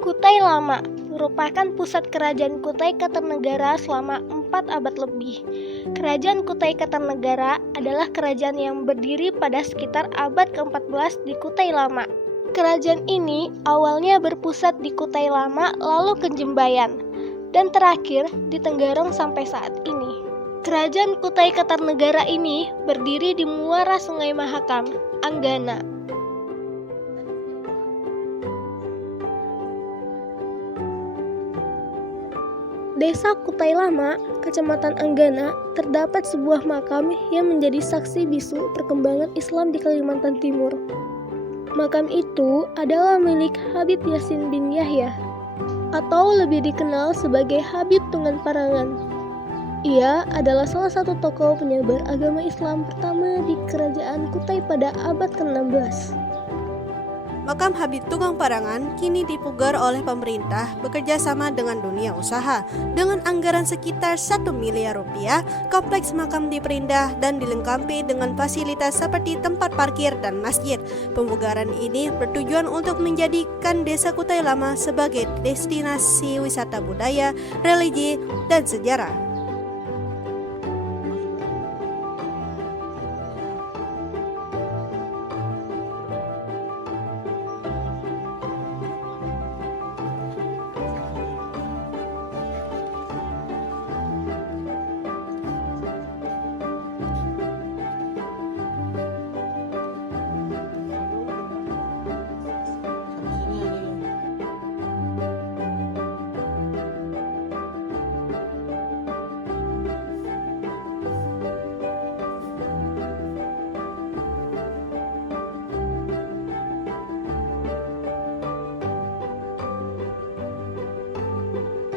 Kutai Lama merupakan pusat kerajaan Kutai Kartanegara selama 4 abad lebih. Kerajaan Kutai Kartanegara adalah kerajaan yang berdiri pada sekitar abad ke-14 di Kutai Lama. Kerajaan ini awalnya berpusat di Kutai Lama, lalu ke Jembayan, dan terakhir di Tenggarong sampai saat ini. Kerajaan Kutai Kartanegara ini berdiri di muara Sungai Mahakam, Anggana. Desa Kutai Lama, Kecamatan Anggana, terdapat sebuah makam yang menjadi saksi bisu perkembangan Islam di Kalimantan Timur. Makam itu adalah milik Habib Yasin bin Yahya, atau lebih dikenal sebagai Habib Tungan Parangan. Ia adalah salah satu tokoh penyebar agama Islam pertama di Kerajaan Kutai pada abad ke-16. Makam Habib Tungan Parangan kini dipugar oleh pemerintah bekerja sama dengan dunia usaha. Dengan anggaran sekitar 1 miliar rupiah, kompleks makam diperindah dan dilengkapi dengan fasilitas seperti tempat parkir dan masjid. Pemugaran ini bertujuan untuk menjadikan Desa Kutai Lama sebagai destinasi wisata budaya, religi, dan sejarah.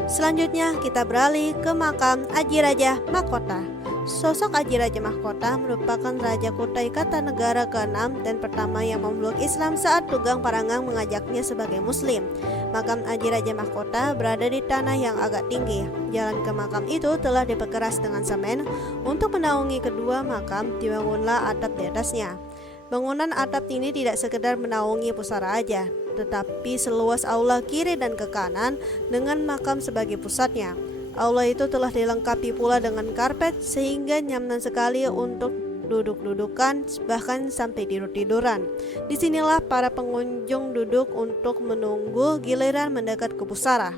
Selanjutnya kita beralih ke makam Aji Raja Mahkota. Sosok Aji Raja Mahkota merupakan Raja Kutai Kartanegara ke-6 dan pertama yang memeluk Islam saat Tugang Parangang mengajaknya sebagai Muslim. Makam Aji Raja Mahkota berada di tanah yang agak tinggi. Jalan ke makam itu telah diperkeras dengan semen. Untuk menaungi kedua makam, dibangunlah atap di atasnya. Bangunan atap ini tidak sekedar menaungi pusara aja, tetapi seluas aula kiri dan ke kanan dengan makam sebagai pusatnya. Aula itu telah dilengkapi pula dengan karpet sehingga nyaman sekali untuk duduk-dudukan, bahkan sampai tidur-tiduran. Disinilah para pengunjung duduk untuk menunggu giliran mendekat ke pusara.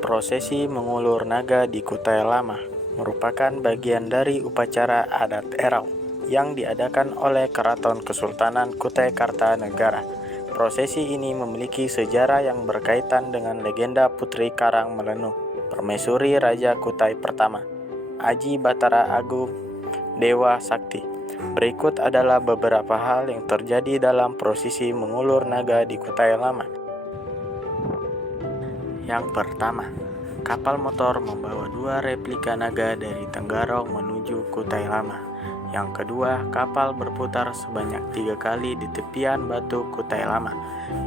Prosesi mengulur naga di Kutai Lama merupakan bagian dari upacara adat Erau yang diadakan oleh Keraton Kesultanan Kutai Kartanegara. Prosesi ini memiliki sejarah yang berkaitan dengan legenda Putri Karang Melenu, permaisuri Raja Kutai pertama, Aji Batara Agung Dewa Sakti. Berikut adalah beberapa hal yang terjadi dalam prosesi mengulur naga di Kutai Lama. Yang pertama, kapal motor membawa 2 replika naga dari Tenggarong menuju Kutai Lama. Yang kedua, kapal berputar sebanyak 3 kali di tepian batu Kutai Lama.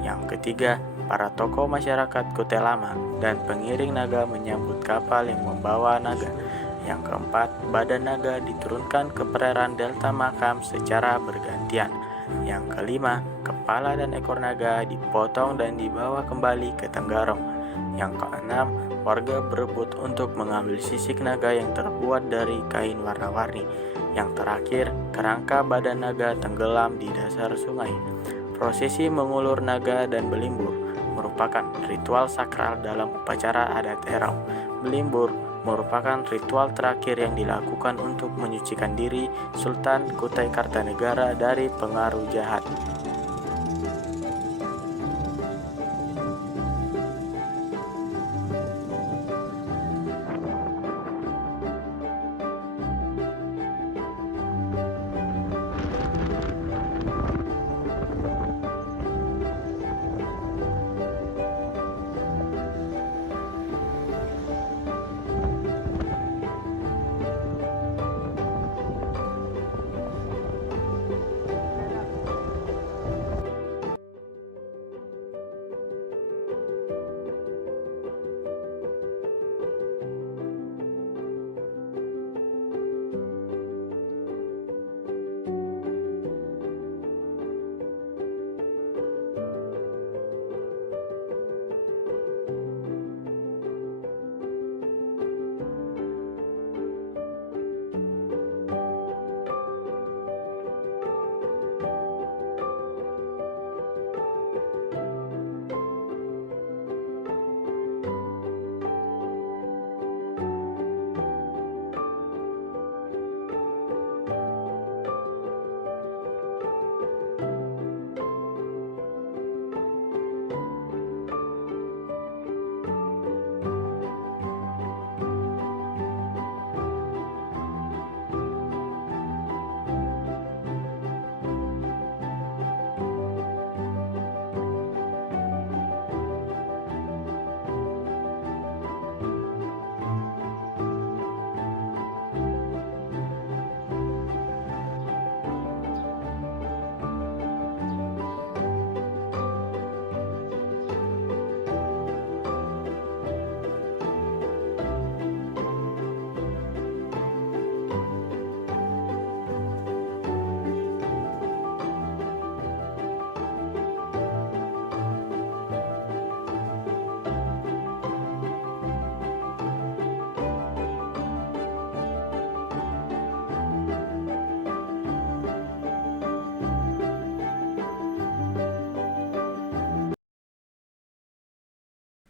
Yang ketiga, para tokoh masyarakat Kutai Lama dan pengiring naga menyambut kapal yang membawa naga. Yang keempat, badan naga diturunkan ke perairan delta makam secara bergantian. Yang kelima, kepala dan ekor naga dipotong dan dibawa kembali ke Tenggarong. Yang keenam, warga berebut untuk mengambil sisik naga yang terbuat dari kain warna-warni. Yang terakhir, kerangka badan naga tenggelam di dasar sungai. Prosesi mengulur naga dan belimbur merupakan ritual sakral dalam upacara adat Erau. Belimbur merupakan ritual terakhir yang dilakukan untuk menyucikan diri Sultan Kutai Kartanegara dari pengaruh jahat.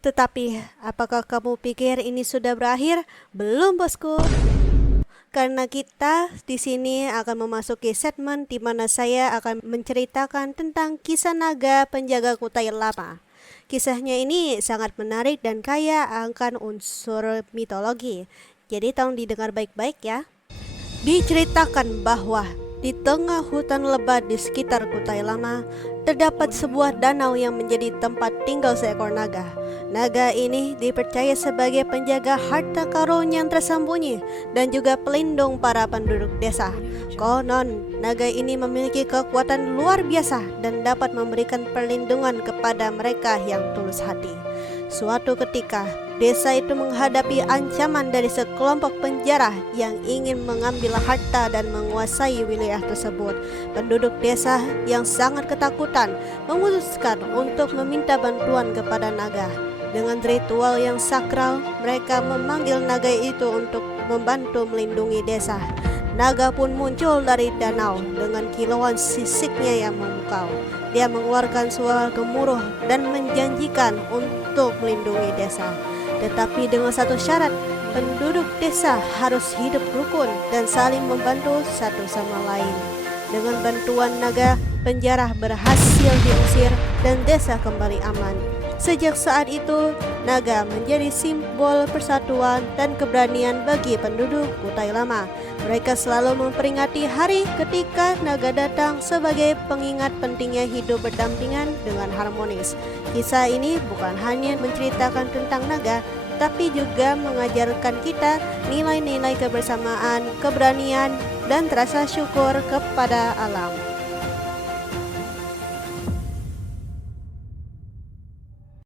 Tetapi, apakah kamu pikir ini sudah berakhir? Belum, bosku. Karena kita di sini akan memasuki segmen di mana saya akan menceritakan tentang kisah naga penjaga Kutai Lama. Kisahnya ini sangat menarik dan kaya akan unsur mitologi. Jadi tolong didengar baik-baik ya. Diceritakan bahwa di tengah hutan lebat di sekitar Kutai Lama, terdapat sebuah danau yang menjadi tempat tinggal seekor naga. Naga ini dipercaya sebagai penjaga harta karun yang tersembunyi dan juga pelindung para penduduk desa. Konon, naga ini memiliki kekuatan luar biasa dan dapat memberikan perlindungan kepada mereka yang tulus hati. Suatu ketika, desa itu menghadapi ancaman dari sekelompok penjara yang ingin mengambil harta dan menguasai wilayah tersebut. Penduduk desa yang sangat ketakutan memutuskan untuk meminta bantuan kepada naga. Dengan ritual yang sakral, mereka memanggil naga itu untuk membantu melindungi desa. Naga pun muncul dari danau dengan kilauan sisiknya yang memukau. Dia mengeluarkan suara gemuruh dan menjanjikan untuk melindungi desa. Tetapi dengan satu syarat, penduduk desa harus hidup rukun dan saling membantu satu sama lain. Dengan bantuan naga, penjara berhasil diusir dan desa kembali aman. Sejak saat itu, naga menjadi simbol persatuan dan keberanian bagi penduduk Kutai Lama. Mereka selalu memperingati hari ketika naga datang sebagai pengingat pentingnya hidup berdampingan dengan harmonis. Kisah ini bukan hanya menceritakan tentang naga, tapi juga mengajarkan kita nilai-nilai kebersamaan, keberanian, dan rasa syukur kepada alam.